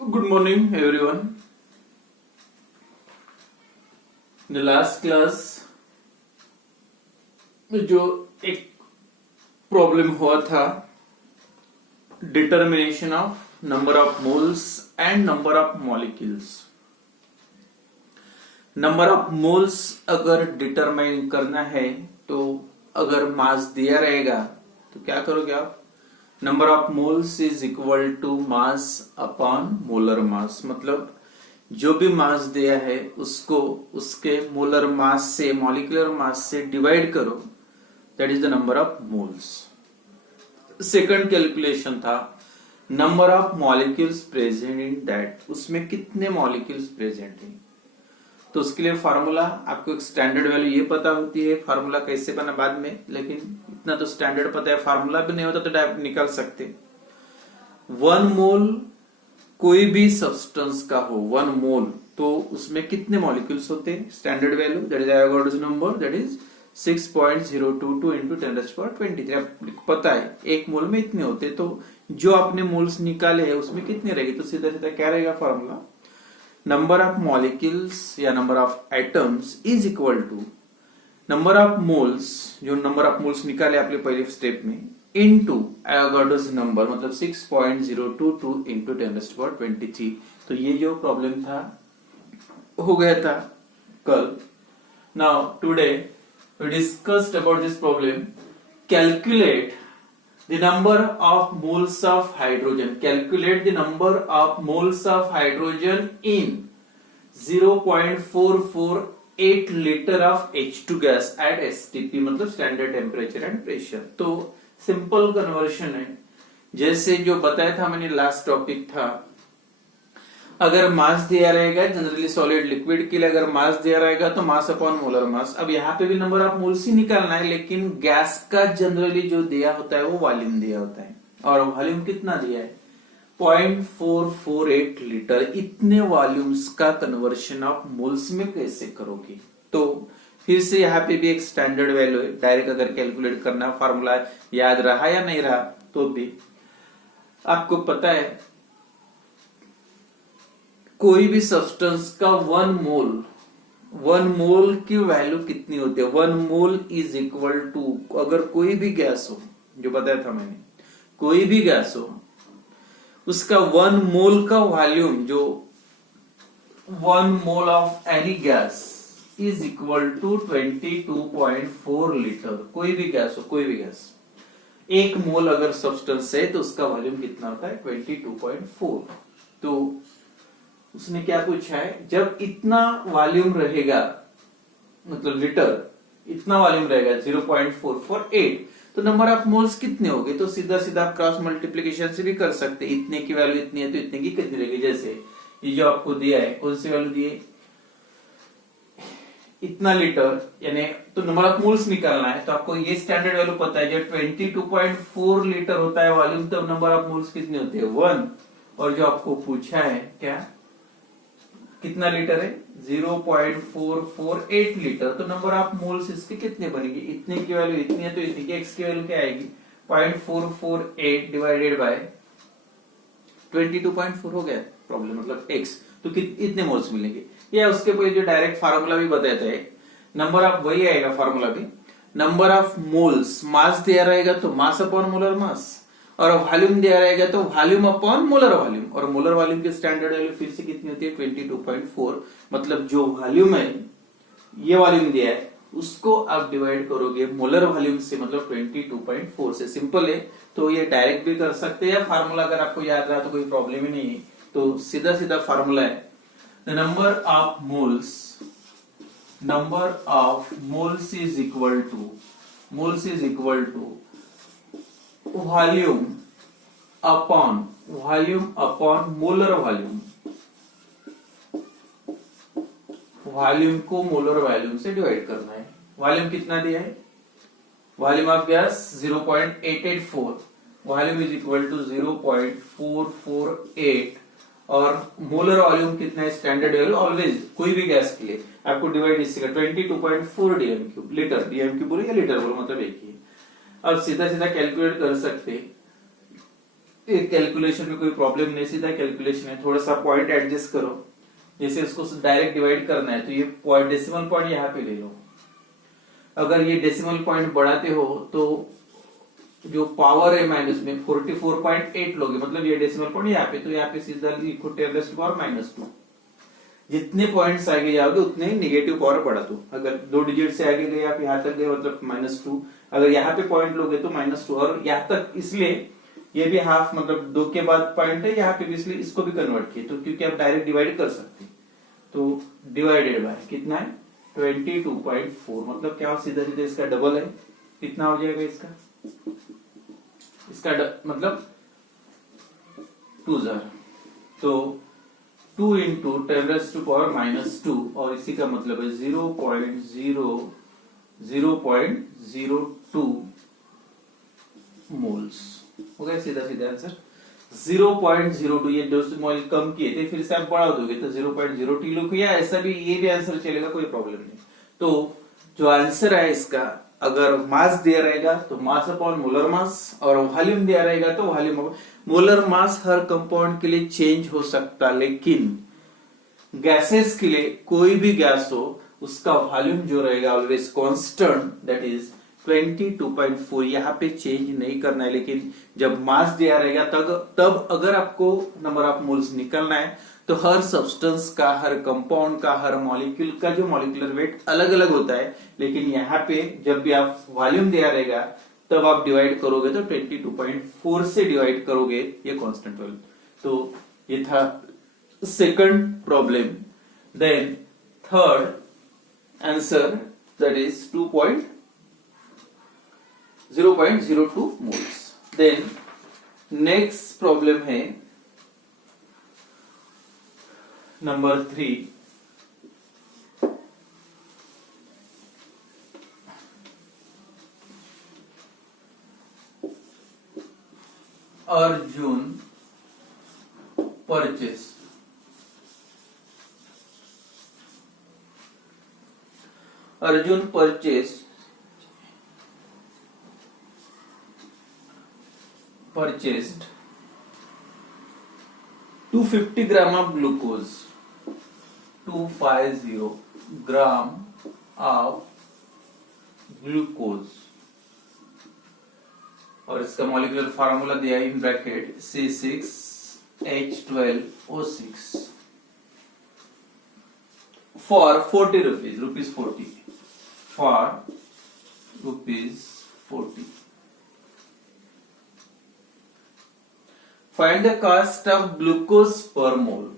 Good morning, everyone. In the last class में जो एक प्रॉब्लम हुआ था, determination of number of moles and number of molecules. Number of moles अगर determine करना है तो अगर मास दिया रहेगा तो क्या करोगे आप? Number of moles is equal to mass upon molar mass. मतलब जो भी मास दिया है उसको उसके मोलर मास से, मॉलिक्यूलर मास से डिवाइड करो, that is the number of moles. Second calculation था number of molecules present in that. उसमें कितने मॉलिक्यूल्स प्रेजेंट हैं. तो उसके लिए फार्मूला आपको एक स्टैंडर्ड वैल्यू ये पता होती है, फार्मूला कैसे बना बाद में, लेकिन इतना तो स्टैंडर्ड पता है. फार्मूला भी नहीं होता तो डायरेक्ट निकाल सकते. 1 मोल कोई भी सब्सटेंस का हो, 1 मोल, तो उसमें कितने मॉलिक्यूल्स होते हैं. Standard value that is Avogadro's number, that is 6.022 into 10⁻23. आपको पता है एक मोल में इतने होते, तो जो आपने मोल्स निकाले हैं उसमें कितने रहेंगे. तो सीधा सीधा क्या रहेगा फार्मूला, नंबर ऑफ मॉलिक्यूल्स या number of atoms is equal to number of moles, जो नंबर ऑफ मोल्स निकाले आपने पहले स्टेप में, इनटू एवोगाड्रोस नंबर, मतलब 6.022 into 10⁻23. तो ये जो प्रॉब्लम था हो गया था कल. Now today we discussed about this problem. Calculate the number of moles of hydrogen. Calculate the number of moles of hydrogen in 0.448 liter of H2 gas at STP, मतलब स्टैंडर्ड टेम्परेचर एंड प्रेशर. तो simple conversion है, जैसे जो बताया था मैंने last topic था. अगर मास दिया रहेगा जनरली सॉलिड लिक्विड के लिए, अगर मास दिया रहेगा तो मास अपॉन मोलर मास. अब यहाँ पे भी नंबर ऑफ मोल्स ही निकालना है, लेकिन गैस का जनरली जो दिया होता है वो वॉल्यूम दिया होता है. और वॉल्यूम कितना दिया है, 0.448 लीटर. इतने वॉल्यूम्स का कन्वर्शन ऑफ मोल्स में कैसे करोगे. तो फिर से यहाँ पे भी एक स्टैंडर्ड वैल्यू है, डायरेक्ट अगर कैलकुलेट करना, फार्मूला याद रहा या नहीं रहा तो भी आपको पता है. कोई भी सब्सटेंस का 1 मोल की वैल्यू कितनी होती है. 1 मोल इज इक्वल टू, अगर कोई भी गैस हो, जो बताया था मैंने, कोई भी गैस हो उसका 1 मोल का वॉल्यूम, जो 1 mole of any gas is equal to 22.4 litre. कोई भी गैस हो, कोई भी गैस, 1 मोल अगर सब्सटेंस है तो उसका वॉल्यूम कितना होता है, 22.4. तो उसने क्या पूछा है, जब इतना वॉल्यूम रहेगा, मतलब लीटर इतना वॉल्यूम रहेगा 0.448, तो नंबर ऑफ मोल्स कितने होंगे. तो सीधा सीधा आप क्रॉस मल्टीप्लिकेशन से भी कर सकते. इतने की वैल्यू इतनी है तो इतने की कितनी रहेगी. जैसे ये जो आपको दिया है, कौन सी वैल्यू दी है, इतना लीटर, यानी तो नंबर ऑफ मोल्स निकालना है. तो आपको ये स्टैंडर्ड वैल्यू पता है, जब 22.4 लीटर होता है वॉल्यूम, तो नंबर ऑफ मोल्स कितने होते हैं, 1. और जो आपको पूछा है क्या, कितना लीटर है, 0.448 लीटर. तो नंबर ऑफ मोल्स इसके कितने बनेंगे, इतने की वैल्यू इतनी है तो इतनी की, एक्स की वैल्यू क्या आएगी, 0.448 डिवाइडेड बाय 22.4 हो गया प्रॉब्लम, मतलब एक्स. तो इतने मोल्स मिलेंगे. या उसके पहले जो डायरेक्ट फार्मूला भी बताते हैं, नंबर ऑफ, वही आएगा फार्मूला भी, नंबर ऑफ मोल्स, मास दिया रहेगा तो मास अपॉन मोलर मास, और वॉल्यूम दिया रहेगा तो वॉल्यूम अपॉन मोलर वॉल्यूम. और मोलर वॉल्यूम की स्टैंडर्ड वैल्यू फिर से कितनी होती है, 22.4. मतलब जो वॉल्यूम है, ये वॉल्यूम दिया है, उसको आप डिवाइड करोगे मोलर वॉल्यूम से, मतलब 22.4 से. सिंपल है, तो ये डायरेक्ट भी कर सकते हैं, या फार्मूला अगर आपको याद रहा तो कोई प्रॉब्लम ही नहीं है. तो सीधा सीधा फार्मूला है, number of moles is equal to volume upon molar volume. Volume को मोलर वॉल्यूम से डिवाइड करना है. वॉल्यूम कितना दिया है, volume of gas 0.884, volume is equal to 0.448, और मोलर वॉल्यूम कितना है, स्टैंडर्ड वैल्यू ऑलवेज कोई भी गैस के लिए आपको डिवाइड इससे 22.4 डीएम3 लीटर. डीएम3 बोलो या लीटर बोलो, मतलब एक ही. अब सीधा सीधा कैलकुलेट कर सकते कैलकुलेशन में कोई प्रॉब्लम नहीं, सीधा कैलकुलेशन है, थोड़ा सा पॉइंट एडजस्ट करो। जैसे इसको डायरेक्ट डिवाइड करना है तो ये पॉइंट डेसिमल पॉइंट यहाँ पे ले लो। अगर ये डेसिमल पॉइंट बढ़ाते हो तो जो पावर है माइनस में 44.8 लोगे, मतलब ये डेसिमल पॉइंट यहाँ पे, तो यहाँ पे सीधा लिखो 10⁻²। जितने पॉइंट्स आगे जाओगे उतने ही निगेटिव पावर बढ़ा दो। अगर 2 डिजिट से आगे गए आप यहाँ तक गए मतलब -2, अगर यहाँ पे पॉइंट लोगे तो -2, और यहाँ तक इसलिए ये भी हाफ मतलब 2 के बाद पॉइंट है, यहाँ पे भी इसलिए इसको भी कन्वर्ट किए, तो क्योंकि आप डायरेक्ट डिवाइड कर सकते, तो डिवाइडेड बाय कितना है 22.4, मतलब क्या सीधा सीधा इसका डबल है, कितना हो जाएगा इसका मतलब 2000, तो 2 इंटू 10⁻², और इसी का मतलब है 0.002 मोल्स हो गया, सीधा सीधा आंसर 0.02। ये डेसिमल कम किए थे, फिर से आप बढ़ा दोगे तो 0.02 लिखो, या ऐसा भी ये भी आंसर चलेगा, कोई प्रॉब्लम नहीं। तो जो आंसर है इसका, अगर मास दिया रहेगा तो मास अपॉन मोलर मास, और वॉल्यूम दिया रहेगा तो वॉल्यूम। मोलर मास हर कंपाउंड के लिए चेंज हो सकता, लेकिन गैसेस के लिए कोई भी गैस हो उसका वॉल्यूम जो रहेगा ऑलवेज कांस्टेंट, दैट इज 22.4, यहाँ पे चेंज नहीं करना है। लेकिन जब मास दिया रहेगा तब अगर आपको नंबर ऑफ मोल्स निकलना है तो हर सब्सटेंस का, हर कंपाउंड का, हर मॉलिक्यूल का जो मॉलिक्यूलर वेट अलग अलग होता है, लेकिन यहाँ पे जब भी आप वॉल्यूम दिया रहेगा तब आप डिवाइड करोगे तो 22.4 से डिवाइड करोगे, ये कांस्टेंट वैल्यू। तो ये था second problem. Then third answer, that is 0.02 moles. Then next problem है number 3। Arjun purchased 250 gram of glucose, 250 gram of glucose, और इसका मॉलिक्यूलर फार्मूला दिया है in bracket C6H12O6 for 40 rupees 40 for ₹40। Find the cost of glucose per mole.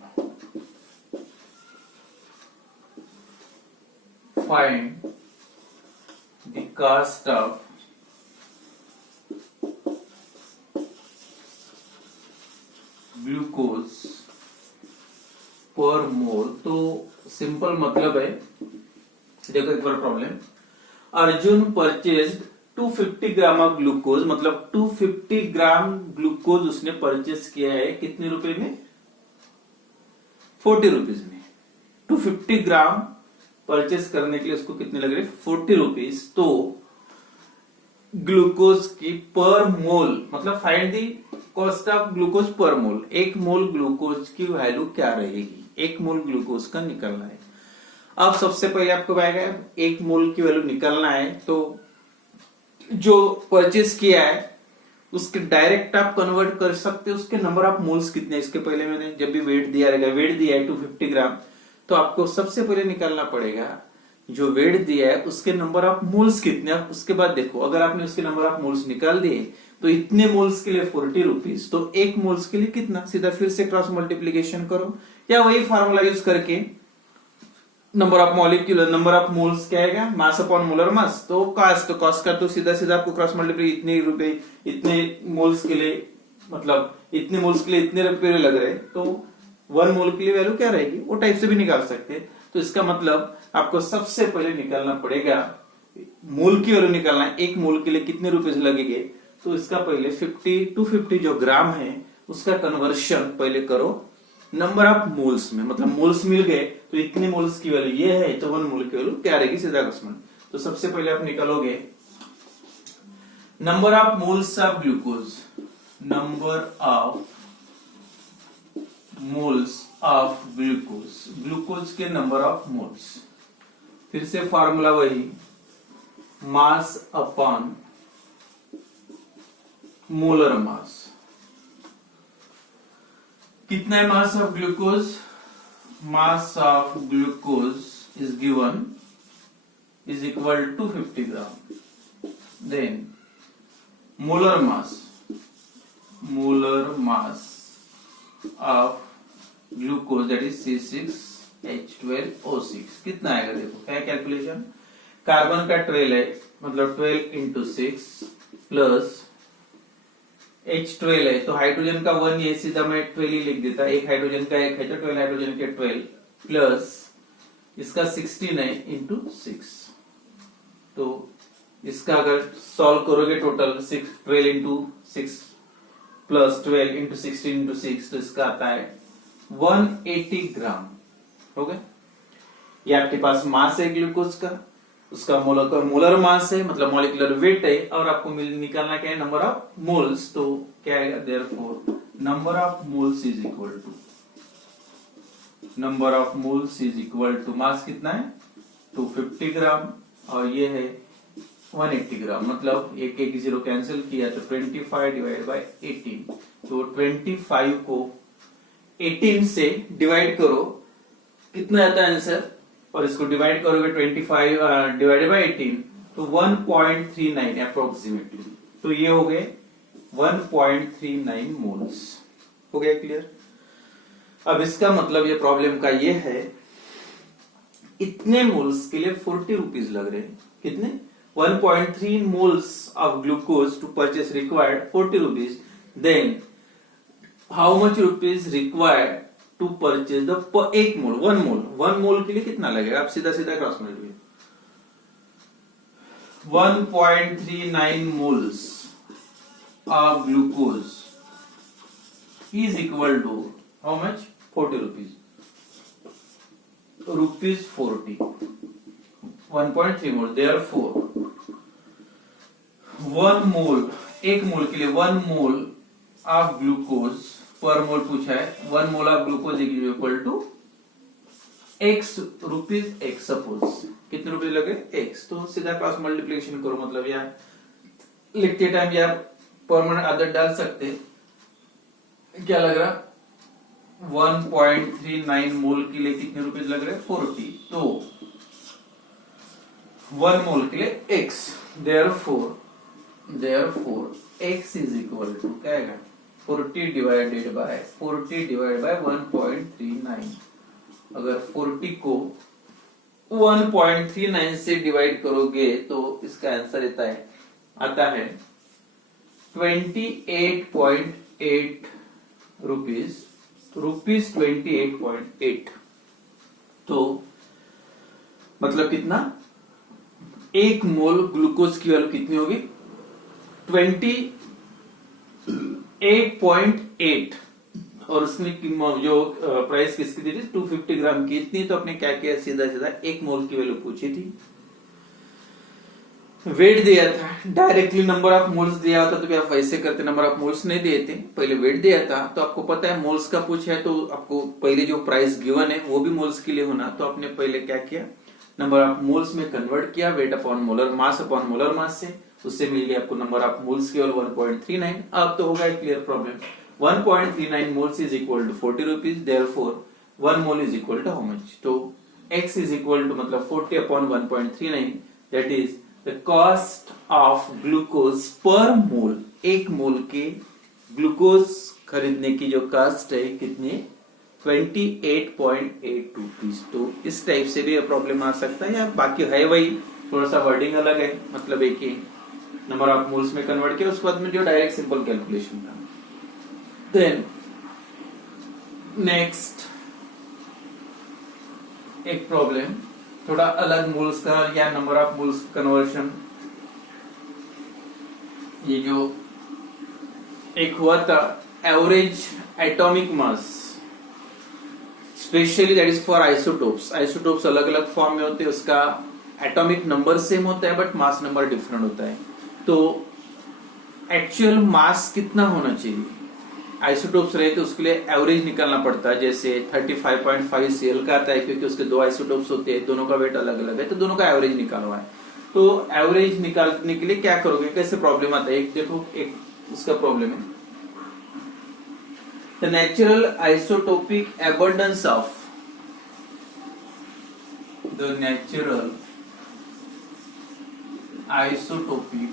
Find the cost of glucose per mole. तो simple मतलब है, देखो एक बार problem, Arjun purchased 250 gram of glucose, मतलब 250 ग्राम ग्लूकोज उसने परचेज किया है कितने रुपए में, 40 रुपीज में। 250 ग्राम परचेज करने के लिए उसको कितने लग रहे, 40 रुपीज। तो ग्लूकोज की पर मोल, मतलब find the cost of glucose per mole, एक मोल ग्लूकोज की वैल्यू क्या रहेगी, एक मोल ग्लूकोज का निकलना है। अब सबसे पहले आपको आएगा एक मोल की वैल्यू निकलना है, तो जो परचेज किया है उसके डायरेक्ट आप कन्वर्ट कर सकते हो, उसके नंबर ऑफ मोल्स कितने। इसके पहले मैंने जब भी वेट दिया रहेगा, वेट दिया है 250 ग्राम, तो आपको सबसे पहले निकालना पड़ेगा जो वेट दिया है उसके नंबर ऑफ मोल्स कितने। उसके बाद देखो, अगर आपने उसके नंबर ऑफ मोल्स निकाल दिए तो इतने मोल्स के लिए 40 रुपीज, तो एक मोल्स के लिए कितना, सीधा फिर से क्रॉस मल्टीप्लीकेशन करो, या वही फार्मूला यूज करके number of molecule, number of moles क्या आएगा, मास अपॉन मोलर मास। तो कॉस्ट का तो सीधा सीधा आपको क्रॉस मल्टीप्लाई, इतने रुपए इतने मोल्स के लिए, मतलब इतने मोल्स के लिए इतने रुपए लग रहे, तो 1 मोल के लिए वैल्यू क्या रहेगी, वो टाइप से भी निकाल सकते हैं। तो इसका मतलब आपको सबसे पहले निकालना पड़ेगा मोल की वैल्यू निकालना है, एक मोल के लिए कितने रुपए लगेंगे। तो इसका पहले 250 जो ग्राम है उसका कन्वर्शन पहले करो नंबर ऑफ मोल्स में, मतलब मोल्स मिल गए तो इतने मोल्स की वैल्यू ये है, तो 1 मोल की वैल्यू क्या रहेगी, सीधा क्वेश्चन। तो सबसे पहले आप निकालोगे number of moles of glucose, number of moles of glucose, glucose के नंबर ऑफ मोल्स। फिर से फॉर्मूला वही, मास अपॉन मोलर मास। कितना है mass of glucose? Mass of glucose is given is equal to 50 gram. Then molar mass of glucose, that is C6H12O6 कितना आएगा? देखो क्या कैलकुलेशन, कार्बन का 12 है, मतलब 12 इंटू 6 प्लस H12 है, तो हाइड्रोजन का 1 ये सीधा मैं 12 ही लिख देता, एक हाइड्रोजन का 1 है तो 12 हाइड्रोजन के 12 प्लस इसका 16 है इंटू 6। तो इसका अगर सॉल्व करोगे total 12 into 6 plus 12 into 16 into 6, तो इसका आता है 180 ग्राम। हो गया? ये आपके पास मास है ग्लूकोज का, उसका मोलर मास है, मतलब मॉलिक्यूलर वेट है, और आपको निकालना क्या है? Number of moles. तो क्या आएगा? Therefore number of moles is equal to mass कितना है? 250 ग्राम, और ये है 180 ग्राम, मतलब एक एक जीरो कैंसिल किया तो 25 डिवाइड बाय 18। तो 25 को 18 से डिवाइड करो, कितना आता है आंसर? और इसको डिवाइड करोगे 25 डिवाइडेड बाय 18 तो 1.39 अप्रोक्सीमेटली। तो ये हो गए 1.39 मोल्स। हो गया क्लियर? अब इसका मतलब ये प्रॉब्लम का ये है, इतने मोल्स के लिए 40 रुपीज लग रहे हैं। कितने? 1.3 moles of glucose to purchase required 40 rupees. Then how much rupees required to purchase the एक मोल? 1 मोल के लिए कितना लगेगा? आप सीधा सीधा cross multiply. 1.39 moles of glucose is equal to how much? 40 rupees. Rupees 40, 1.3 mole. Therefore 1 mole, एक mole के लिए 1 मोल ऑफ ग्लूकोज पर मोल पूछा है, 1 mole of glucose equal to x rupees x। Suppose कितने रुपीज लगे? x। तो सीधा cross multiplication करो, मतलब यार लिखते टाइम यार परमानेंट आदत डाल सकते। क्या लग रहा? 1.39 मोल के लिए कितने रुपीज लग रहे? 40। तो 1 मोल के लिए x, therefore x is equal to क्या आएगा? 40 डिवाइडेड बाय 1.39। अगर 40 को 1.39 से डिवाइड करोगे तो इसका आंसर आता है 28.8 रुपीज 28.8। तो मतलब कितना? एक मोल ग्लूकोज की वैल्यू कितनी होगी? 28.8। और उसने जो प्राइस किसकी दी थी? 250 ग्राम की। इतनी तो आपने क्या किया? सीधा सीधा एक मोल की वैल्यू पूछी थी। वेट दिया था, डायरेक्टली नंबर ऑफ मोल्स दिया होता तो भी आप वैसे करते, नंबर ऑफ मोल्स नहीं दिए थे, पहले वेट दिया था। तो आपको पता है मोल्स का पूछा है तो आपको पहले जो प्राइस गिवन है वो भी मोल्स के लिए होना। तो आपने पहले क्या किया? नंबर ऑफ मोल्स में कन्वर्ट किया, वेट अपॉन मोलर मास से, उससे मिल गया आपको नंबर ऑफ मोल्स केवल 1.39। अब तो होगा clear problem. 1.39 moles is equal to 40 rupees. Therefore 1 mole is equal to how much? तो x इज इक्वल टू मतलब 40 upon 1.39, that is the cost of glucose per mole. एक मोल के glucose खरीदने की जो कॉस्ट है कितनी? 28.8 रुपीज। तो इस टाइप से भी प्रॉब्लम आ सकता है, या बाकी है वही, थोड़ा सा वर्डिंग अलग है, मतलब एक ही नंबर ऑफ मोल्स में कन्वर्ट किया, उसके बाद में जो डायरेक्ट सिंपल कैलकुलेशन था। देन नेक्स्ट एक प्रॉब्लम थोड़ा अलग मोल्स का या नंबर ऑफ मोल्स कन्वर्शन। ये जो एक हुआ था average atomic mass, specially that is for isotopes. Isotopes अलग अलग फॉर्म में होते हैं, उसका एटॉमिक नंबर सेम होता है बट मास नंबर डिफरेंट होता है। तो एक्चुअल मास कितना होना चाहिए। आइसोटोप्स रहे तो उसके लिए एवरेज निकालना पड़ता है, जैसे 35.5 Cl का आता है, क्योंकि उसके दो आइसोटोप्स होते हैं, दोनों का वेट अलग अलग है, तो दोनों का एवरेज निकालना है। तो एवरेज निकालने के लिए क्या करोगे, कैसे प्रॉब्लम आता है, एक देखो, एक इसका प्रॉब्लम है, the natural isotopic abundance of the natural isotopic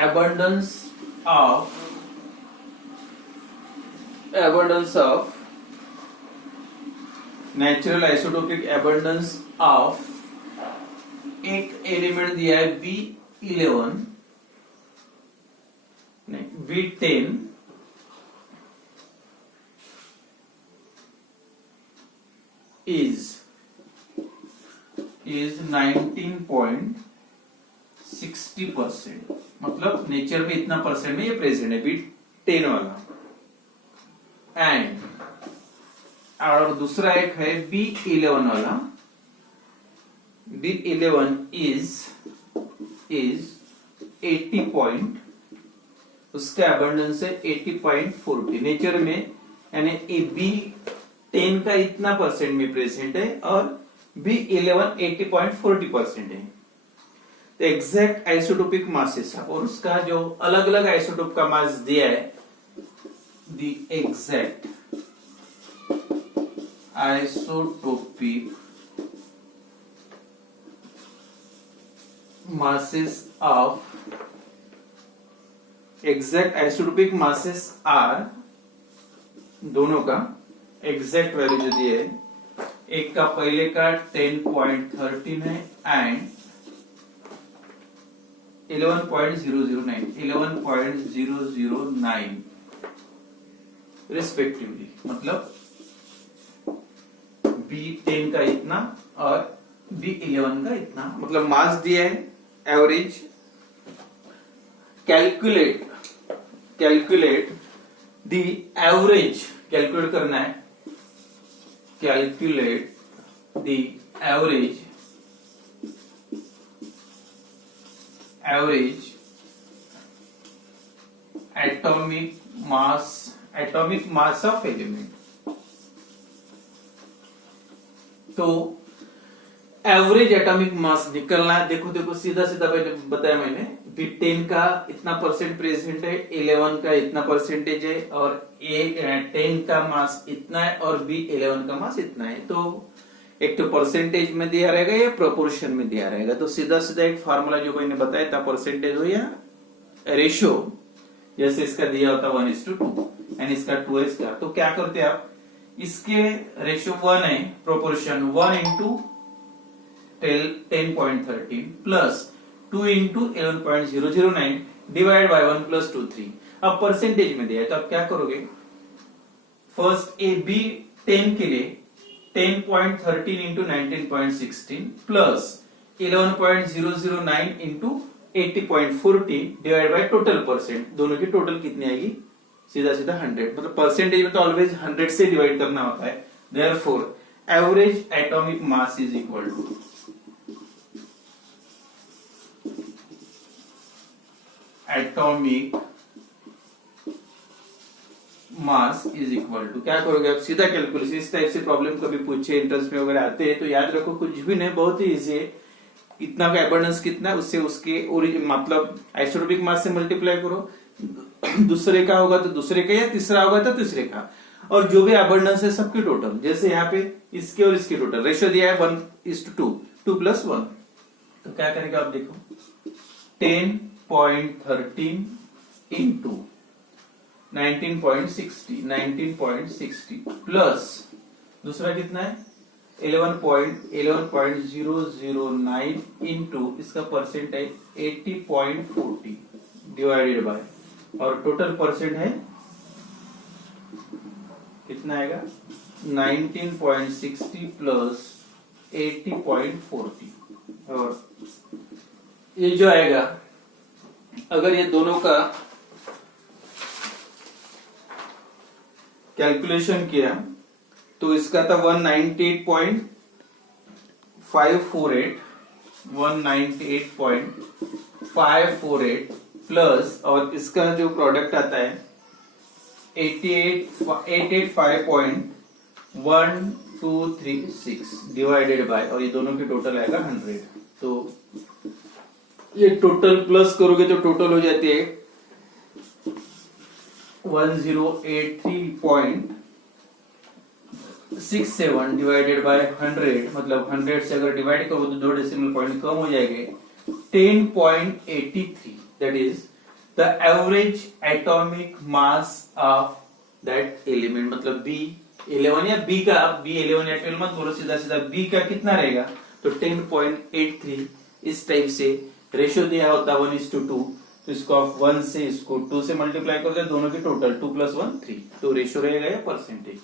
abundance of natural isotopic abundance of एक एलिमेंट दिया है B11 नहीं B10 is 19.60%, मतलब नेचर में इतना परसेंट में ये प्रेजेंट है B10 वाला। एंड और दूसरा एक है B11 वाला, B11 is 80 पॉइंट, उसका एबंडेंस है 80.40 नेचर में, यानी B10 का इतना परसेंट में प्रेजेंट है और B11 80.40% है। तो एग्जैक्ट आइसोटोपिक मासेस और उसका जो अलग अलग आइसोटोप का मास दिया है, the exact isotopic masses of exact isotopic masses are, दोनों का एग्जैक्ट वैल्यू जो दिए है, एक का पहले का 10.13 है एंड 11.009 रिस्पेक्टिवली, मतलब B10 का इतना और B11 का इतना, मतलब मास दिया है, average calculate the average, calculate करना है, calculate the average atomic mass of element. तो एवरेज एटॉमिक मास निकलना है। देखो सीधा पहले बताया मैंने, B10 का इतना परसेंट प्रेजेंट है, 11 का इतना परसेंटेज है और A10 का मास इतना है और B11 का मास इतना है। तो एक तो परसेंटेज में दिया रहेगा या प्रोपोर्शन में दिया रहेगा। तो सीधा एक फार्मूला जो मैंने बताया था, परसेंटेज हो या रेशियो, जैसे इसका दिया होता 1:2 एंड इसका 2 का, तो क्या करते हैं आप, इसके रेशियो 1 है, proportion 1 into 10.13 plus 2 into 11.009 divide by 1 plus 2 3। अब परसेंटेज में दिया है तो आप क्या करोगे, फर्स्ट ए B10 के लिए 10.13 into 19.16 plus 11.009 into 80.40 divide by total percent, दोनों की टोटल कितनी आएगी, सीधा 100, मतलब परसेंटेज में तो ऑलवेज 100 से डिवाइड करना होता है। Therefore average atomic mass is equal to atomic mass is equal to, क्या करोगे आप, सीधा कैलकुलेशन। इस टाइप से प्रॉब्लम कभी पूछे एंट्रेंस में वगैरह आते हैं तो याद रखो, कुछ भी नहीं, बहुत ही इजी है। इतना का एबंडेंस कितना, उससे उसके ओरिजिन मतलब आइसोटोपिक मास से मल्टीप्लाई करो, दूसरे का होगा तो दूसरे का, या तीसरा होगा तो तीसरे का, और जो भी एबंडेंस है सबके टोटल, जैसे यहाँ पे इसके और इसके टोटल रेशियो दिया है 1:2, 2 + 1, तो क्या करेगा आप देखो, 10.13 into 19.60 प्लस दूसरा कितना है 11.009 into इसका परसेंट है 80.40 डिवाइडेड बाय, और टोटल परसेंट है कितना आएगा 19.60 प्लस 80.40, और ये जो आएगा, अगर ये दोनों का कैलकुलेशन किया तो इसका था 198.5 198.548 प्लस और इसका जो प्रोडक्ट आता है 885.1236 डिवाइडेड बाय, और ये दोनों की टोटल आएगा 100। तो ये टोटल प्लस करोगे तो टोटल हो जाती है 1083.67 डिवाइडेड बाय 100, मतलब 100 से अगर डिवाइड करो तो 2 डेसिमल पॉइंट कम हो जाएंगे, 10.83। That is the average atomic mass of that element, मतलब B11 या B11 या 12 मत बोलो, सीधा सीधा B का कितना रहेगा, तो 10.83। इस टाइप से रेशियो दिया होता 1:2, तो इसको आप 1 से इसको 2 से मल्टीप्लाई कर दो, दोनों की टोटल 2 + 1 3, तो रेशियो रहेगा या परसेंटेज।